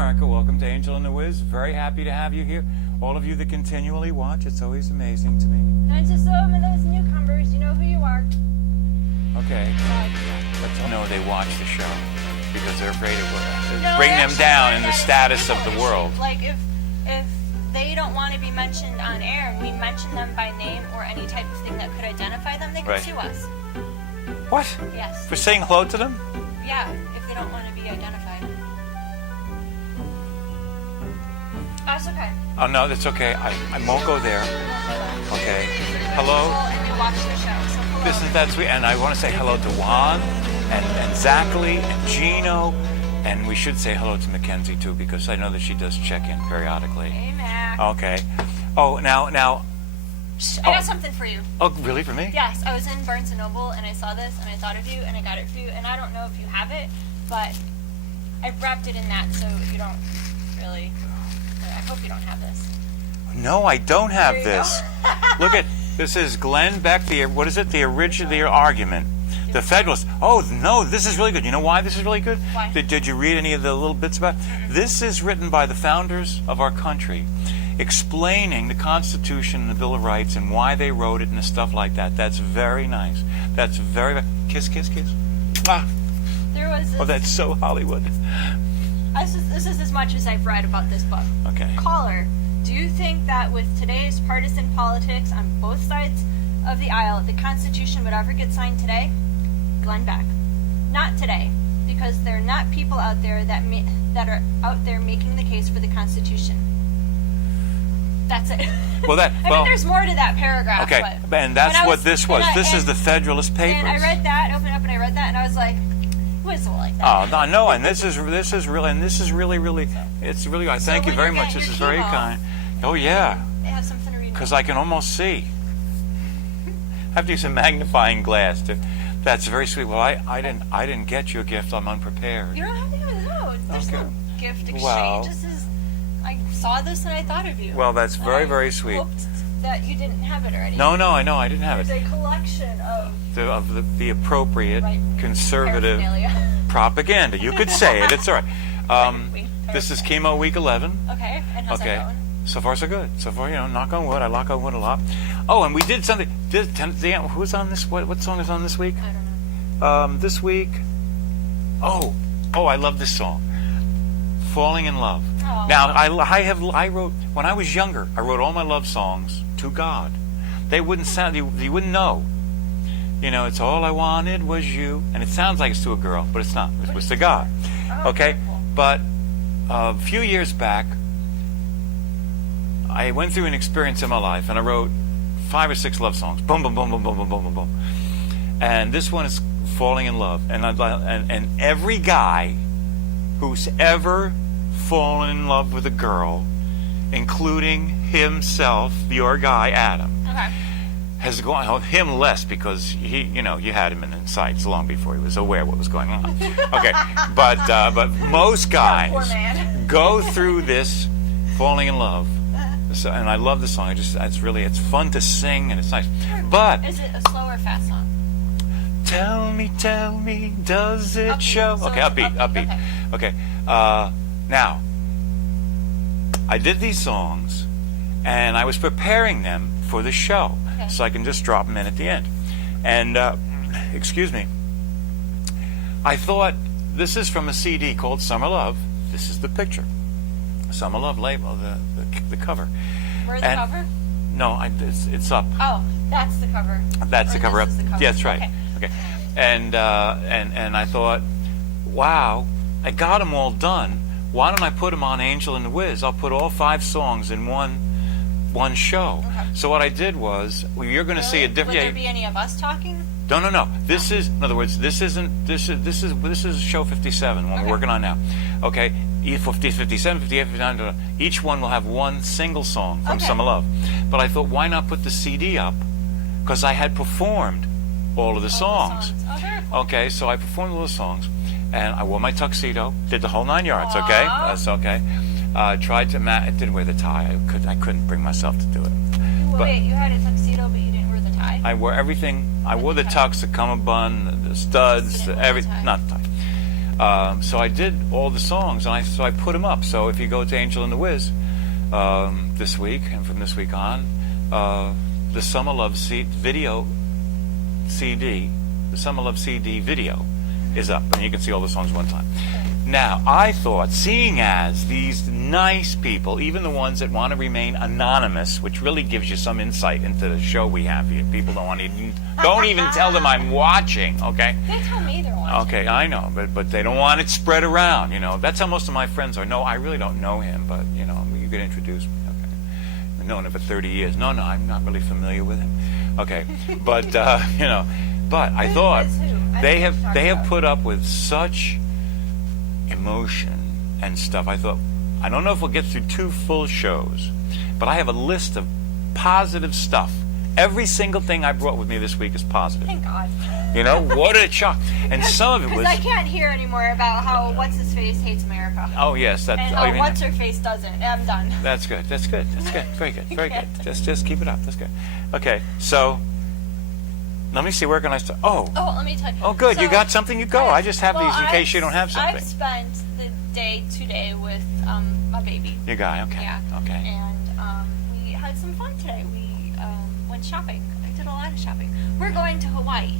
America. Welcome to Angel and the Wiz. Very happy to have you here. All of you that continually watch, it's always amazing to me. And to some of those newcomers, you know who you are. Okay. But no, they watch the show because they're afraid of No, bring them down in the that's status of the issue. world. Like if they don't want to be mentioned on air and we mention them by name or any type of thing that could identify them, they can Right. sue us. What? Yes. For saying hello to them? Yeah, if they don't want to be identified. That's okay. Oh, no, that's okay. I won't go there. Okay. Hello? And we watch the show. So hello. Isn't that sweet? And I want to say hello to Juan and Zachary and Gino. And we should say hello to Mackenzie, too, because I know that she does check in periodically. Hey, Mac. Okay. Oh, now. I got something for you. Oh, really? For me? Yes, I was in Barnes & Noble and I saw this and I thought of you and I got it for you. And I don't know if you have it, but I've wrapped it in that so you don't really... I hope you don't have this. No, I don't have There you this. go. Look at this is Glenn Beck. What is it? The argument. The Federalist. Oh no, this is really good. You know why this is really good? Why? Did you read any of the little bits about it? This is written by the founders of our country, explaining the Constitution and the Bill of Rights and why they wrote it and stuff like that. That's very nice. That's very kiss, kiss, kiss. Ah. There was this, Oh, that's so Hollywood. this is as much as I've read about this book. Okay. Caller, do you think that with today's partisan politics on both sides of the aisle, the Constitution would ever get signed today? Glenn Beck. Not today, because there are not people out there that are out there making the case for the Constitution. That's it. Well, I mean, there's more to that paragraph. Okay, but and that's what this was. This is the Federalist Papers. And I read that, opened up, and I read that, and I was like, whistle like that. Oh no! And this is really. It's really. I thank you when very you much. get This your is very chemo, kind. Oh yeah, They have something to read. because I can almost see. I have to use a magnifying glass to. That's very sweet. Well, I didn't get you a gift. I'm unprepared. You don't have to give it. No, there's Okay. no gift exchange. Well- This is. I saw this and I thought of you. Well, that's And very I very sweet. Hoped that you didn't have it already. No, I know I didn't have There's it. a collection of The appropriate right, conservative paraphernalia. propaganda. You could say it. It's all right. Wink, This is chemo week 11. Okay, and how's Okay. that going? So far, so good. So far, knock on wood. I knock on wood a lot. Oh, and we did something. Who's on this? What song is on this week? I don't know. This week. Oh, I love this song. Falling in Love. Oh. Now, I wrote when I was younger. I wrote all my love songs to God. They wouldn't sound. You wouldn't know. It's all I wanted was you, and it sounds like it's to a girl, but it's not. It was to God. Oh, Okay, very cool. but a few years back, I went through an experience in my life, and I wrote 5 or 6 love songs. Boom, boom, boom, boom, boom, boom, boom, boom, boom. And this one is Falling in Love. And every guy who's ever fallen in love with a girl, including himself, your guy Adam, Okay. has gone him less because he, you had him in the sights long before he was aware what was going on. Okay, but most guys Poor man. go through this falling in love. So, and I love the song. It's fun to sing and it's nice. But Is it a slow or fast song? tell me, does it Upbeat, show? so Okay, upbeat. Okay. Now, I did these songs, and I was preparing them for the show, Okay. so I can just drop them in at the end. And excuse me, I thought this is from a CD called Summer Love. This is the picture, Summer Love label, the cover. Where's the And- cover? No, it's up. Oh, that's the cover. That's Or the cover this up. is the cover. Yeah, that's right. Okay. Okay. And I thought, wow, I got them all done. Why don't I put them on Angel and the Wiz? I'll put all 5 songs in one show. Okay. So what I did was, you're going to see a Really? different. Would there be any of us talking? No. This is, in other words, this is show 57, one Okay. we're working on now. Okay, 57, 58, 59. Each one will have one single song from Okay. Summer Love. But I thought, why not put the CD up? Because I had performed all of the songs. Oh, very cool. Okay, so I performed all the songs, and I wore my tuxedo, did the whole 9 yards. Okay, Aw. that's okay. Tried to I didn't wear the tie. I couldn't bring myself to do it. But Wait, you had a tuxedo, but you didn't wear the tie? I wore everything. I wore the tux, the cummerbund, the studs, You didn't wear the everything. tie. Not the So I did all the songs, and so I put them up. So if you go to Angel and the Wiz this week, and from this week on, the Summer Love video CD, the Summer Love CD video is up, and you can see all the songs one time. Now, I thought, seeing as these nice people, even the ones that want to remain anonymous, which really gives you some insight into the show we have here. People don't even tell them I'm watching, okay? They tell me they're watching. Okay, I know, but they don't want it spread around, you know. That's how most of my friends are. No, I really don't know him, but, you know, you could introduce me, okay? I've known him for 30 years. No, I'm not really familiar with him. Okay, but, you know, but I thought they have put up with such emotion and stuff. I thought, I don't know if we'll get through 2 full shows, but I have a list of positive stuff. Every single thing I brought with me this week is positive. Thank God. You know, what a shock. And some of it was... Because I can't hear anymore about how What's-His-Face hates America. Oh, yes. And how What's-Her-Face doesn't. I'm done. That's good. That's good. That's good. Very good. Very good. Just keep it up. That's good. Okay, so... Let me see, where can I start? Oh, let me tell you. Oh, good. So, you got something? You go. I just have these in case you don't have something. I've spent the day today with my baby. Your guy, okay. Yeah. Okay. And we had some fun today. We went shopping. I did a lot of shopping. We're going to Hawaii.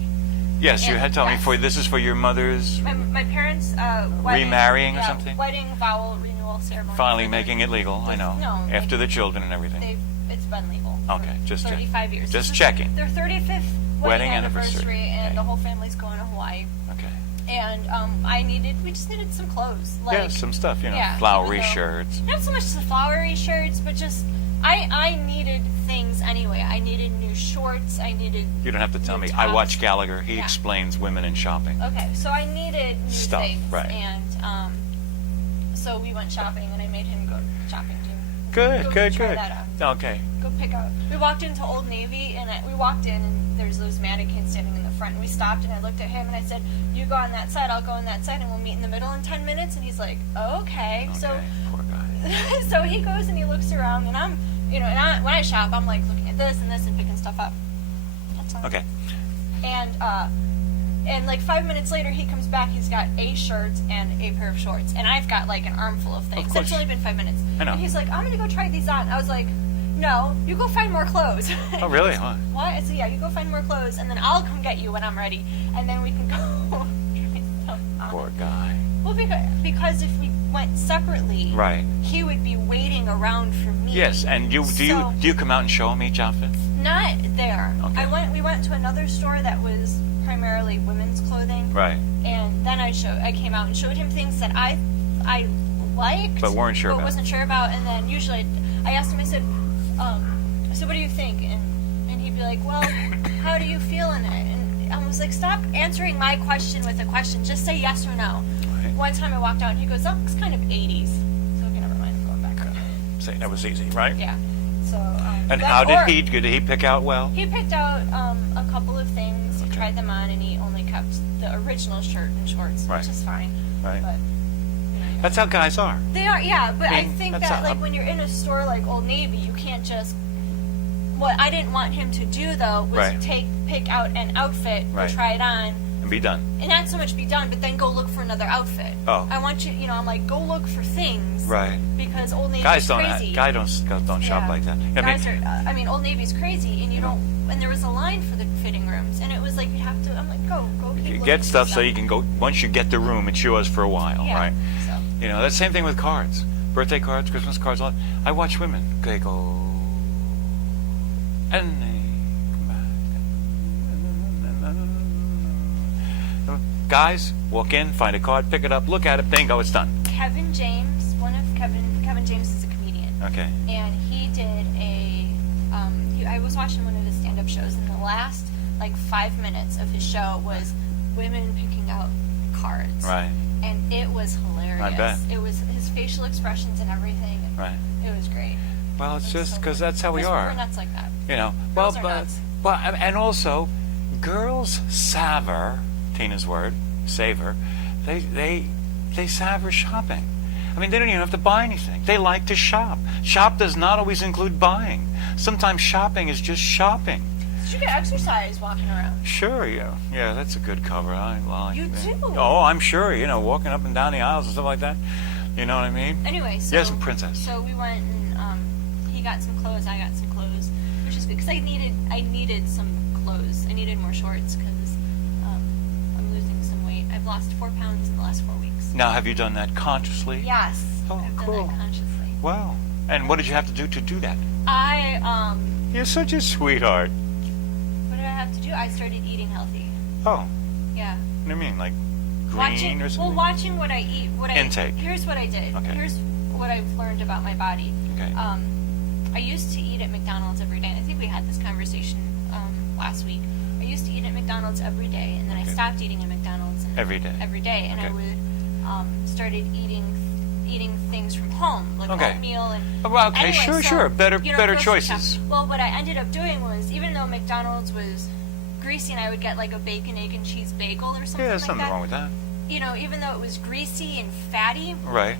Yes, you had told me. This is for your mother's my parents' wedding, remarrying or something? Wedding vow renewal ceremony. Finally making it legal, I know. No. After the children and everything. It's been legal. Okay, just 35 years. Just checking. Their 35th wedding anniversary, and okay. the whole family's going to Hawaii. Okay. And we just needed some clothes. Yeah, some stuff, you know, yeah, flowery shirts. Not so much the flowery shirts, but just, I needed things anyway. I needed new shorts, You don't have to tell me. tops. I watch Gallagher. He explains women in shopping. Okay, so I needed new Stuff, things. right. And so we went shopping, and I made him go shopping too. Good. Try that on. Okay. Go pick out. We walked into Old Navy, and we walked in, and there's those mannequins standing in the front. And we stopped, and I looked at him, and I said, "You go on that side, I'll go on that side, and we'll meet in the middle in 10 minutes." And he's like, "Okay." So, poor guy. so he goes and he looks around, and I'm, when I shop, I'm like looking at this and this and picking stuff up. That's all. Okay. And like 5 minutes later, he comes back. He's got a shirt and a pair of shorts, and I've got like an armful of things. Of course. It's only been 5 minutes. I know. And he's like, "I'm gonna go try these on." I was like, "No, you go find more clothes." Oh, really? Huh? What? I said, "Yeah, you go find more clothes, and then I'll come get you when I'm ready, and then we can go." try stuff on. Poor guy. Well, because if we went separately, Right. he would be waiting around for me. Yes, and do you come out and show him each outfit? Not there. Okay. We went to another store that was primarily women's clothing. Right. And then I came out and showed him things that I liked, But weren't sure about. wasn't sure about. And then usually I asked him. I said, "So what do you think?" And he'd be like, "Well, how do you feel in it?" And I was like, "Stop answering my question with a question. Just say yes or no." Right. One time I walked out and he goes, "That looks kind of 80s." So okay, never mind. I'm going back. Say that was easy, right? Yeah. So. And how did he pick out well? He picked out a couple of things. He Okay. tried them on, and he only kept the original shirt and shorts, Right. which is fine. Right. But That's how guys are. they are, yeah. But I mean, think that's that how- like when you're in a store like Old Navy, you can't just. What I didn't want him to do though was Right. pick out an outfit, Right. or try it on, And be done. and not so much be done, but then go look for another outfit. Oh. I want you, I'm like, go look for things. Right. Because Old Navy's Guys don't crazy. don't shop Yeah. like that. Guys are, Old Navy's crazy, and you don't. And there was a line for the fitting rooms, and it was like you have to. I'm like, go. Keep you looking get for stuff so you can go. Once you get the room, it's yours for a while, Yeah. right? So You know, that's the same thing with cards, birthday cards, Christmas cards. All that. I watch women. They go, and they come back. Guys, walk in, find a card, pick it up, look at it, bingo, it's done. Kevin James, Kevin James is a comedian, Okay. and he did I was watching one of his stand-up shows, and the last like 5 minutes of his show was women picking out cards. Right. And it was hilarious. I bet. It was his facial expressions and everything. Right. It was great. Well, it's That's just so because weird. that's how we 'Cause are. We're nuts like that. You know. Girls are but nuts. and also, girls savor, Tina's word, savor. They savor shopping. I mean, they don't even have to buy anything. They like to shop. Shop does not always include buying. Sometimes shopping is just shopping. It's You get exercise walking around. Sure, yeah. Yeah, that's a good cover. You do? Oh, I'm sure. You know, walking up and down the aisles and stuff like that. You know what I mean? Anyway, so Yes, Princess. So we went and he got some clothes, I got some clothes, which is good because I needed some clothes. I needed more shorts because I'm losing some weight. I've lost 4 pounds in the last 4 weeks. Now, have you done that consciously? Yes. Oh, I've cool. done that consciously. Wow. And what did you have to do that? What You're such a sweetheart. did I have to do? I started eating healthy. Oh, Yeah. what do you mean? Like green Watching, or something? well, watching what I eat. Intake. Here's what I did. Okay. Here's what I've learned about my body. Okay. I used to eat at McDonald's every day. And I think we had this conversation last week. I used to eat at McDonald's every day, and then I Okay. stopped eating at McDonald's Every day. Every day, and I Okay. would started eating things from home, like Okay. oatmeal and. Oh, well, okay, Anyway, sure, so, sure. Better grocery choices. shop. Well, what I ended up doing was, even though McDonald's was greasy, and I would get like a bacon, egg, and cheese bagel or something Yeah, there's like nothing that. wrong with that. You know, even though it was greasy and fatty, Right.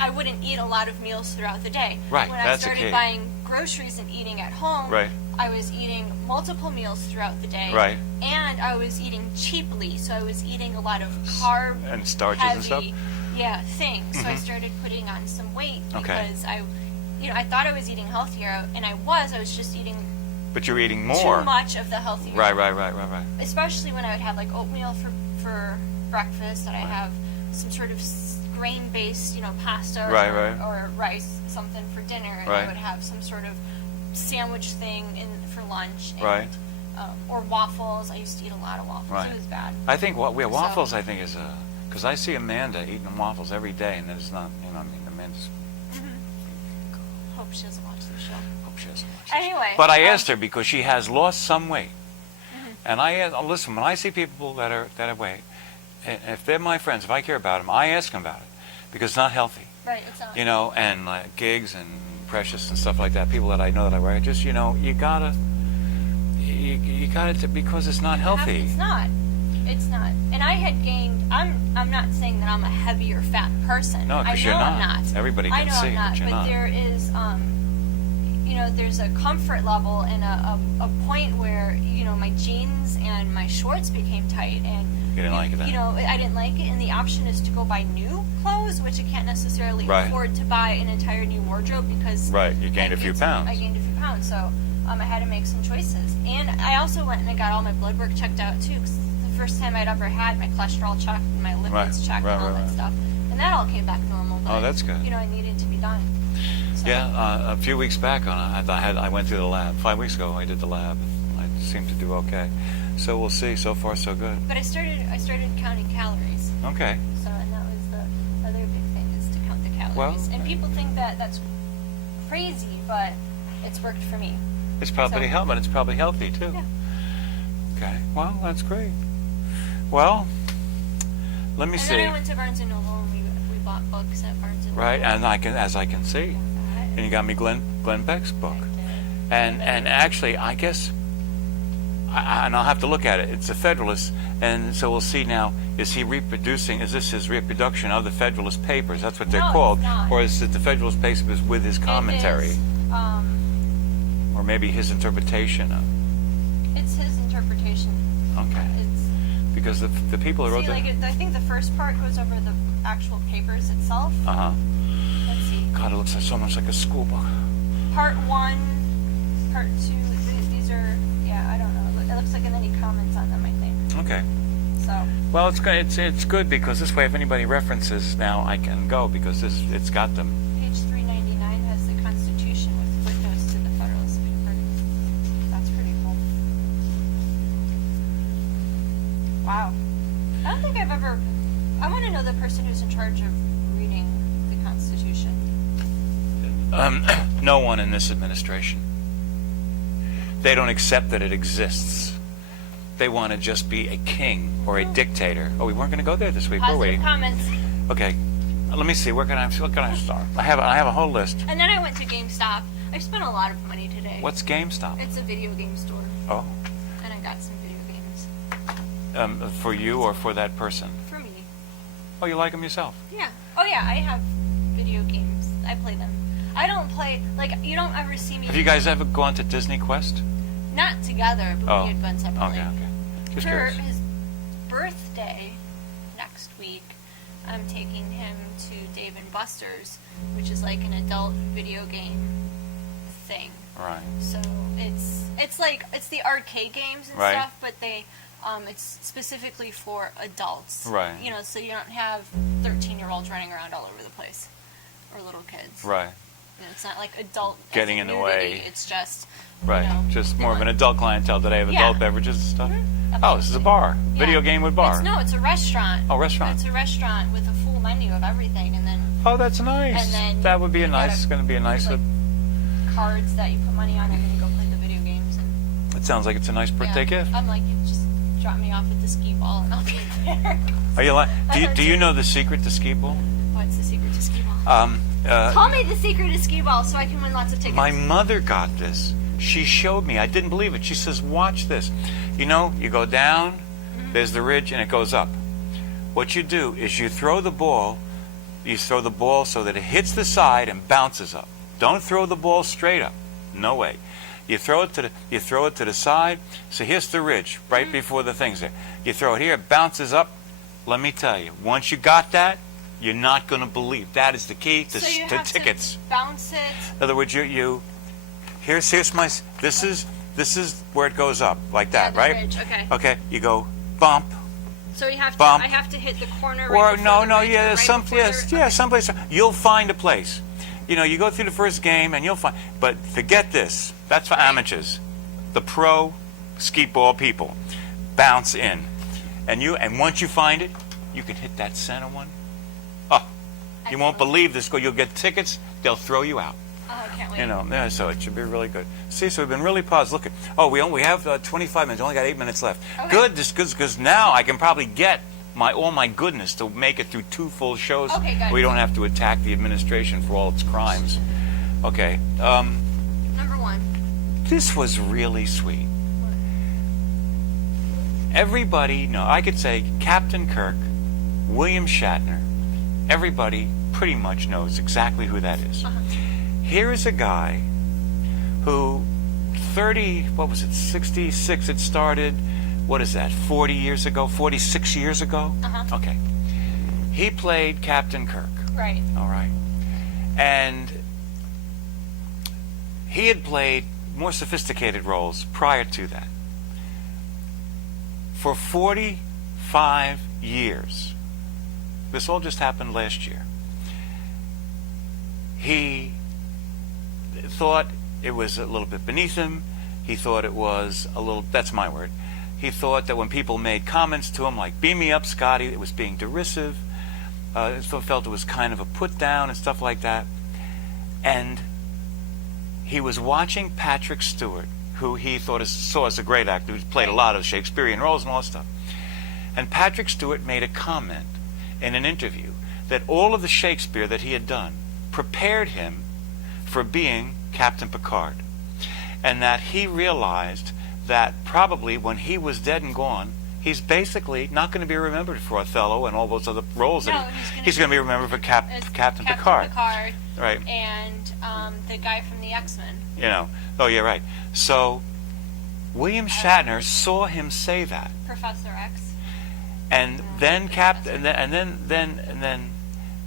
I wouldn't eat a lot of meals throughout the day. Right, When I that's the started key. buying groceries and eating at home, Right. I was eating multiple meals throughout the day. Right. And I was eating cheaply, so I was eating a lot of carb And starches heavy, and stuff? yeah, things. So I Mhm. started putting on some weight Okay. because I thought I was eating healthier, and I was just eating But you're eating more. too much of the healthier. Right. Especially when I would have like oatmeal for breakfast, and I have some sort of grain-based, pasta Right, or, right. or rice, something for dinner, and Right. I would have some sort of sandwich thing for lunch, and, Right. or waffles. I used to eat a lot of waffles. Right. It was bad. I think waffles. So- I think is because I see Amanda eating waffles every day, and it's not. Amanda's. Hope she doesn't watch the show. Hope she doesn't watch this. Anyway, But I asked her because she has lost some weight, Mm-hmm. and I asked, listen. When I see people that have weight, and if they're my friends, if I care about them, I ask them about it because it's not healthy. Right, it's not. And like gigs and Precious and stuff like that, people that I know that I wear, just you gotta because it's not healthy. It's not. It's not. And I had gained. I'm not saying that I'm a heavier fat person. No, I because know you're I'm not. not. Everybody I can know see, I'm not. but you're But not. there is, there's a comfort level and a point where my jeans and my shorts became tight, and You didn't like it then? I didn't like it, and the option is to go buy new clothes, which I can't necessarily Right. afford to buy an entire new wardrobe because Right, you gained a few pounds. I gained a few pounds, so I had to make some choices. And I also went and I got all my blood work checked out too, 'cause it's the first time I'd ever had my cholesterol checked and my lipids Right, checked right, and all right, that right. stuff, and that all came back normal. But, Oh, that's good. I needed to be done. So, Yeah, a few weeks back, I went through the lab. 5 weeks ago, I did the lab. I seemed to do okay. So we'll see. So far, so good. But I started counting calories. Okay. So, and that was the other big thing, is to count the calories. Well, and people think that that's crazy, but it's worked for me. It's probably So- but it's probably healthy too. Yeah. Okay. Well, that's great. Well, let me And see. then I went to Barnes & Noble and we bought books at Barnes & Noble. Right, and as I can see, and you got me Glenn Beck's book, and actually, I guess, and I'll have to look at it. It's a Federalist, and so we'll see now. Is he reproducing? Is this his reproduction of the Federalist Papers? That's what they're No, it's called, not. or is it the Federalist Papers with his commentary, It is, or maybe his interpretation of? it's his interpretation. Okay, It's because the people who wrote see, I think the first part goes over the actual papers itself. Uh huh. Let's see. God, it looks so much like a school book. Part 1, Part 2. These are, I don't know. It looks like, and then he comments on them, I think. Okay. So Well, it's good. It's good because this way, if anybody references now, I can go because it's got them. page 399 has the Constitution with footnotes to the Federalist Paper. That's pretty cool. Wow. I don't think I've ever. I want to know the person who's in charge of reading the Constitution. No one in this administration. They don't accept that it exists. They want to just be a king or a dictator. Oh, we weren't going to go there this week, were we? Positive comments. Okay. Let me see. Where can I start? I have a whole list. And then I went to GameStop. I spent a lot of money today. What's GameStop? It's a video game store, Oh, and I got some video games for you or for that person? for me. Oh, you like them yourself? Yeah. Oh yeah, I have video games. I play them. I don't play, like, you don't ever see me. Have you guys ever gone to Disney Quest? Not together, but Oh. we had gone separately. Okay. Just For curious. his birthday next week, I'm taking him to Dave and Buster's, which is like an adult video game thing. Right. So it's like it's the arcade games and Right. stuff, but they it's specifically for adults. Right. You know, so you don't have 13-year-olds running around all over the place or little kids. Right. You know, it's not like adult as Getting in in the nudity, way. It's just Right. You know, Just they more of an want- adult clientele. Do they have Yeah. adult beverages and stuff? Mhm. Oh, this is a Absolutely. bar. Yeah. Video game with bar. It's a restaurant. Oh, restaurant. It's a restaurant with a full menu of everything, and then Oh, that's nice. And then that would be you a nice. gotta, Going to be a nice. like, cards that you put money on, and then you go play the video games. And It sounds like it's a nice birthday yeah. gift. I'm like, you just drop me off at the skee ball, and I'll be there. Are you like? I heard Do you too. know the secret to skee ball? What's the secret to skee ball? Tell me the secret to skee ball so I can win lots of tickets. My mother got this. She showed me. I didn't believe it. She says, "Watch this. You know, you go down. There's the ridge, and it goes up. What you do is you throw the ball. You throw the ball so that it hits the side and bounces up. Don't throw the ball straight up. No way. You throw it to the side. So here's the ridge right before the thing's there. You throw it here, it bounces up. Let me tell you, once you got that, you're not going to believe. That is the key to, so you to have tickets. to bounce it. In other words, here's my. This is where it goes up like that, the right? ridge, okay. Okay. You go bump. So you have to. Bump. I have to hit the corner. Or Right no, before no, the ridge, yeah, or right some before yes, the- yeah, someplace you'll find a place. You know, you go through the first game and you'll find. But forget this. That's for amateurs. The pro skee ball people bounce in, and once you find it, you can hit that center one. Oh, you won't Excellent. believe this. You'll get tickets. They'll throw you out. Oh, I can't wait. You know, yeah, so it should be really good. See, so we've been really positive. Look, we have 25 minutes. Only got 8 minutes left. Okay. Good, just because now I can probably get all my goodness to make it through 2 full shows. Okay, good. We don't have to attack the administration for all its crimes. Okay, Number 1. this was really sweet. Everybody, I could say Captain Kirk, William Shatner. Everybody pretty much knows exactly who that is. Here is a guy who 66 it started, what is that, 40 years ago, 46 years ago? Okay. He played Captain Kirk, Right. all right. And he had played more sophisticated roles prior to that. For 45 years, this all just happened last year, he thought it was a little bit beneath him. He thought it was a little, that's my word. He thought that when people made comments to him like, beam me up, Scotty, it was being derisive. He felt it was kind of a put down and stuff like that. And he was watching Patrick Stewart, who he saw as a great actor, who played a lot of Shakespearean roles and all that stuff. And Patrick Stewart made a comment in an interview that all of the Shakespeare that he had done prepared him for being Captain Picard. And that he realized that probably when he was dead and gone, he's basically not going to be remembered for Othello and all those other roles. No, he's going to be remembered for Captain Picard. Right. And the guy from the X-Men. You know. Oh, yeah, right. So William Shatner saw him say that, Professor X. and then then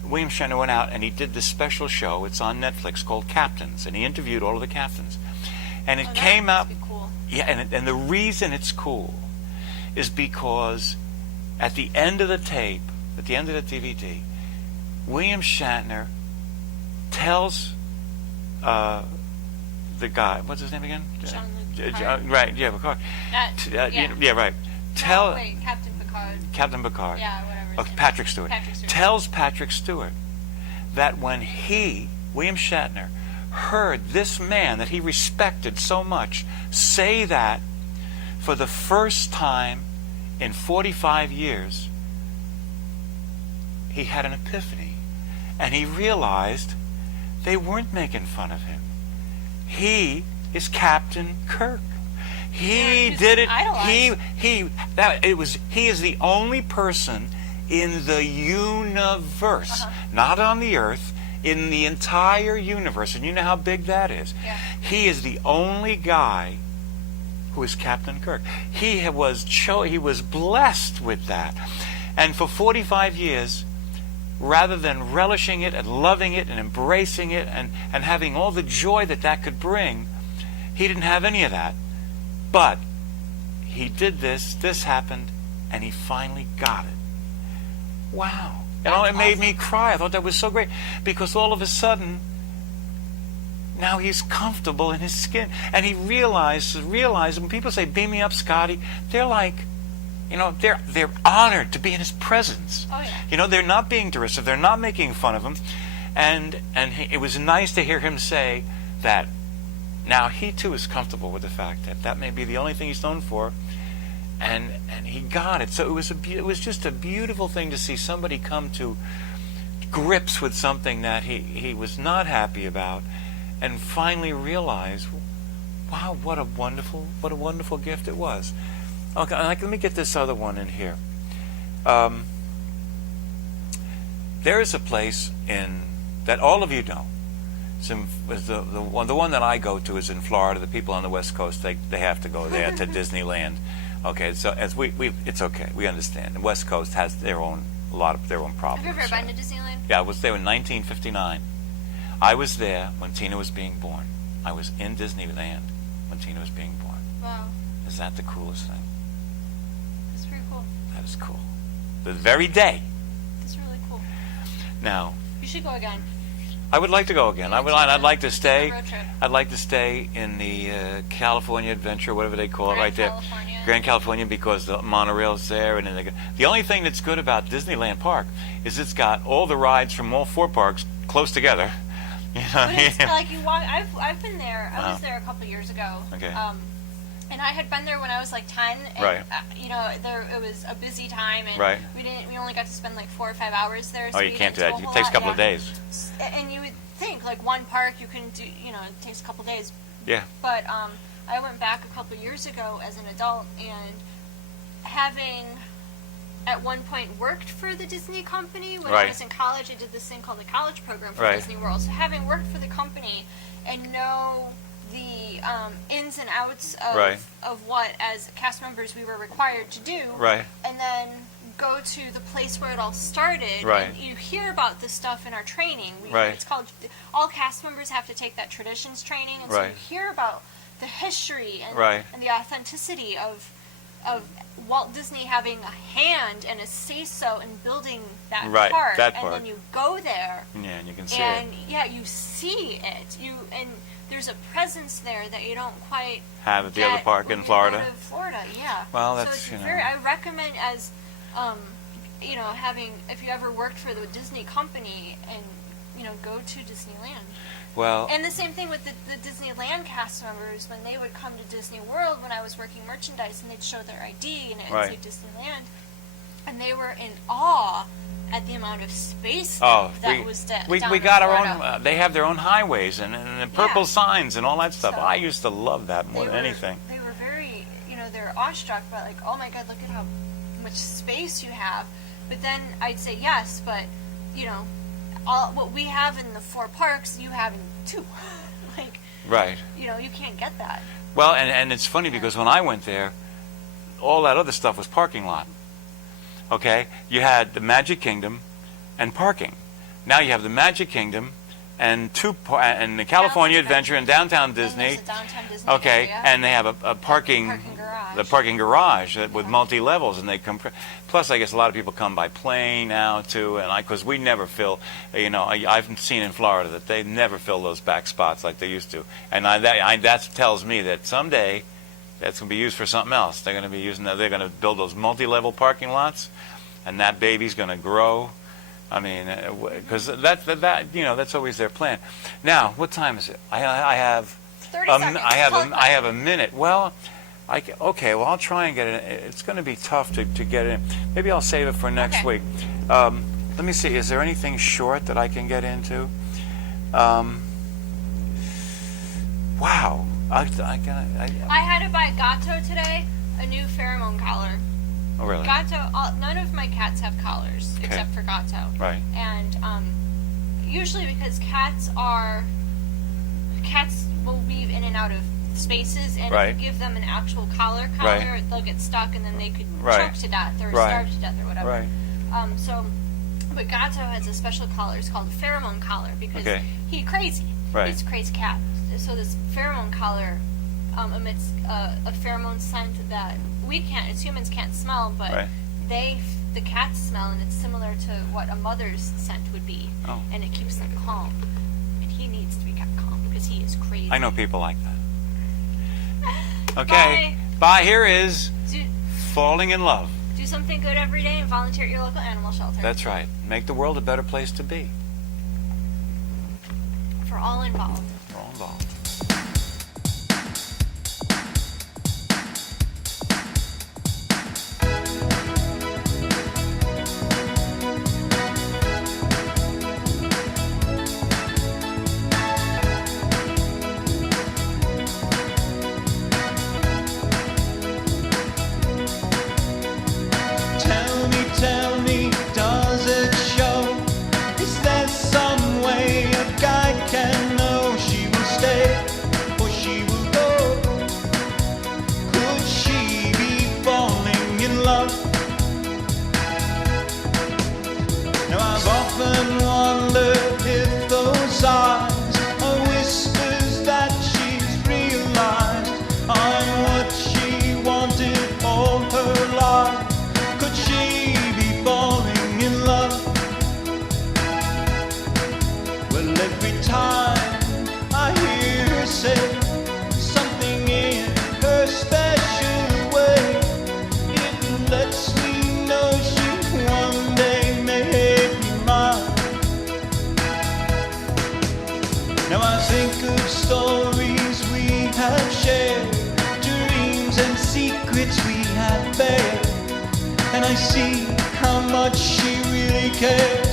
William Shatner went out and he did this special show. It's on Netflix called Captains, and he interviewed all of the captains, and it came out. Be cool. Yeah, and the reason it's cool is because at the end of the tape, at the end of the DVD, William Shatner tells the guy, what's his name again? Jean-Luc Picard? Right, yeah, Picard. Yeah, right. Wait, Captain Picard. Captain Picard. Yeah, whatever. his name is. Patrick Stewart. Patrick Stewart. Tells Patrick Stewart that when William Shatner, heard this man that he respected so much say that for the first time in 45 years, he had an epiphany. And he realized they weren't making fun of him. He is Captain Kirk. He he's did it. idolized. He is the only person in the universe, not on the earth, in the entire universe. And you know how big that is. Yeah. He is the only guy who is Captain Kirk. He was blessed with that. And for 45 years, rather than relishing it and loving it and embracing it and having all the joy that could bring, he didn't have any of that. But he did this happened, and he finally got it. Wow. It made me cry. I thought that was so great, because all of a sudden, now he's comfortable in his skin. And he realized when people say, "Beam me up, Scotty," they're like, they're honored to be in his presence. Oh, yeah. They're not being derisive. They're not making fun of him. And it was nice to hear him say that now he too is comfortable with the fact that may be the only thing he's known for. And he got it. So it was just a beautiful thing to see somebody come to grips with something that he was not happy about, and finally realize, wow, what a wonderful gift it was. Okay, let me get this other one in here. There is a place that all of you know. The one that I go to is in Florida. The people on the West Coast, they have to go there to Disneyland. Okay, so as it's okay. We understand. The West Coast has a lot of their own problems. Have you ever been to Disneyland? Yeah, I was there in 1959. I was there when Tina was being born. I was in Disneyland when Tina was being born. Wow. Is that the coolest thing? That's pretty cool. That is cool. The very day. That's really cool. Now, you should go again. I would like to go again. I'd like to stay. Road trip. I'd like to stay in the California Adventure, whatever they call it, right there, California. Grand California, because the monorail's there, and then the only thing that's good about Disneyland Park is it's got all the rides from all 4 parks close together. But it's like you walk. I've been there. I was there a couple years ago. Okay. And I had been there when I was like 10. And, Right. It was a busy time, and Right. we only got to spend like 4 or 5 hours there. So Oh, you we can't do didn't that. a It takes a whole couple of lot, days. And you would think like one park you can do. It takes a couple of days. Yeah. But I went back a couple of years ago as an adult, and having at one point worked for the Disney company when Right. I was in college. I did this thing called the college program for Right. Disney World. So having worked for the company and know the ins and outs of Right. what as cast members we were required to do, Right. and then go to the place where it all started, Right. and you hear about this stuff in our training. Right. It's called, all cast members have to take that traditions training, and so Right. you hear about the history and, Right. and the authenticity of Walt Disney having a hand and a say-so in building that Right, park. that And park. then you go there, Yeah, and you can see and it. yeah, you see it. And there's a presence there that you don't quite Have at the get other park when in you Florida. go to Florida, yeah. Well, so that's, it's I recommend as having, if you ever worked for the Disney company, and go to Disneyland. Well, And the same thing with the Disneyland cast members when they would come to Disney World when I was working merchandise, and they'd show their ID and it would Right. say Disneyland, and they were in awe at the amount of space oh, that was down we in got our Florida. own. They have their own highways and purple Yeah. signs and all that stuff. So, I used to love that more They than were- anything. They were very, they're awestruck, but like, oh my God, look at how much space you have. But then I'd say yes, but all what we have in the 4 parks, you have in 2. Like, Right. you can't get that. Well, and it's funny because when I went there, all that other stuff was parking lot. Okay? You had the Magic Kingdom and parking. Now you have the Magic Kingdom and and the California Adventure and Downtown Disney. And there's a downtown Disney Okay, area. and they have a parking garage. the parking garage with Yeah. multi-levels, and they come. Plus, I guess a lot of people come by plane now too, and because we never fill. I've seen in Florida that they never fill those back spots like they used to, and that tells me that someday that's going to be used for something else. They're going to be using. They're going to build those multi-level parking lots, and that baby's going to grow. I mean, because that's always their plan. Now, what time is it? I have 30 seconds. I have a minute. Well, Well, I'll try and get it. It's going to be tough to get it in. Maybe I'll save it for next Okay. week. Let me see. Is there anything short that I can get into? Wow. I had to buy Gato today, a new pheromone collar. Oh, really? Gato, none of my cats have collars except for Gato. Right. And usually because cats will weave in and out of spaces, and Right. if you give them an actual collar, Right. they'll get stuck, and then they could Right. choke to death or Right. starve to death or whatever. Right. But Gato has a special collar. It's called a pheromone collar because Okay. he's crazy. Right. He's a crazy cat. So this pheromone collar emits a pheromone scent that we can't, as humans, can't smell, but Right. the cats smell, and it's similar to what a mother's scent would be, Oh. and it keeps them calm. And he needs to be kept calm because he is crazy. I know people like that. Okay. Bye. Here is Falling in Love. Do something good every day and volunteer at your local animal shelter. That's right. Make the world a better place to be. For all involved. We're all involved. Tell me, does it show? Is there some way a guy can know she will stay or she will go? Could she be falling in love? Now I've often wondered if those eyes are whispers that she's realized I'm what she wanted all her life. Could she be falling in love? Well, every time I hear her say something in her special way, it lets me know she one day may be mine. Now I think of stories we have shared, dreams and secrets we have bared, and I see how much she really cares.